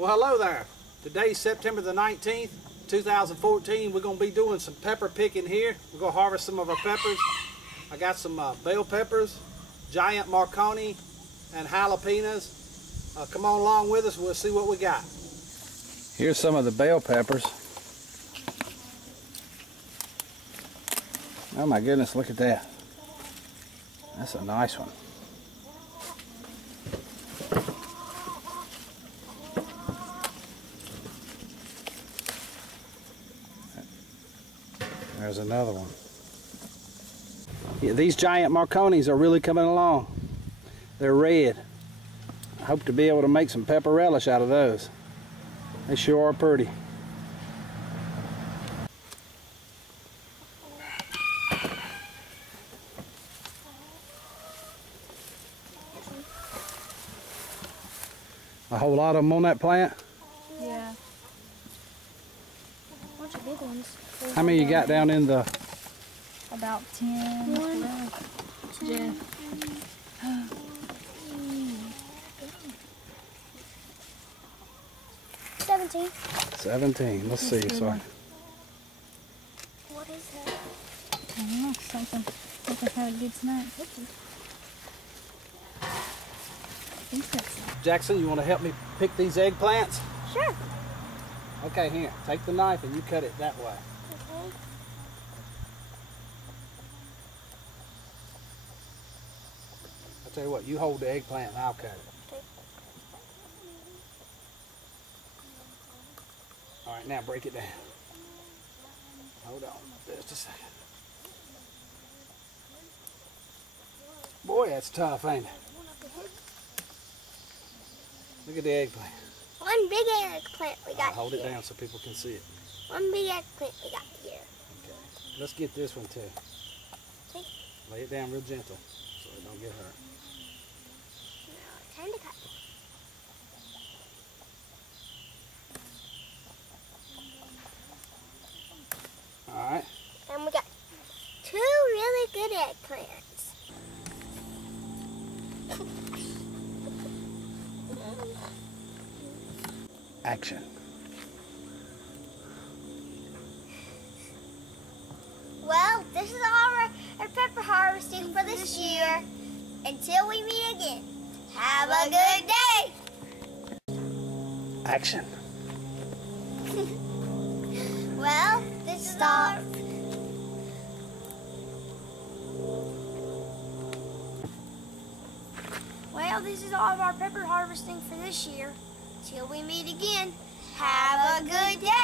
Well, hello there. Today's September the 19th, 2014. We're going to be doing some pepper picking here. We're going to harvest some of our peppers. I got some bell peppers, giant Marconi, and jalapenos. Come on along with us. We'll see what we got. Here's some of the bell peppers. Oh my goodness, look at that. That's a nice one. There's another one. Yeah, these giant Marconis are really coming along. They're red. I hope to be able to make some pepper relish out of those. They sure are pretty. A whole lot of them on that plant? Yeah. A bunch of big ones. How many you got down in the... About 10. One. Yeah. 17. 17. Let's see. Sorry. What is that? I don't know. Something had a good snack. I think that's... Jackson, you want to help me pick these eggplants? Sure. Okay, here. Take the knife and you cut it that way. Okay. I'll tell you what, you hold the eggplant and I'll cut it. Okay. All right, now break it down. Hold on just a second. Boy, that's tough, ain't it? Look at the eggplant. One big eggplant we got Hold here. it down so people can see it. One big eggplant we got here. Okay. Let's get this one too. Okay. Lay it down real gentle so it don't get hurt. Now, time to cut. All right. And we got two really good eggplants. Action. Well, this is all our pepper harvesting for this year. Until we meet again, have a good day. Action. Well, this is all. Well, this is all of our pepper harvesting for this year. Till we meet again, have a good day.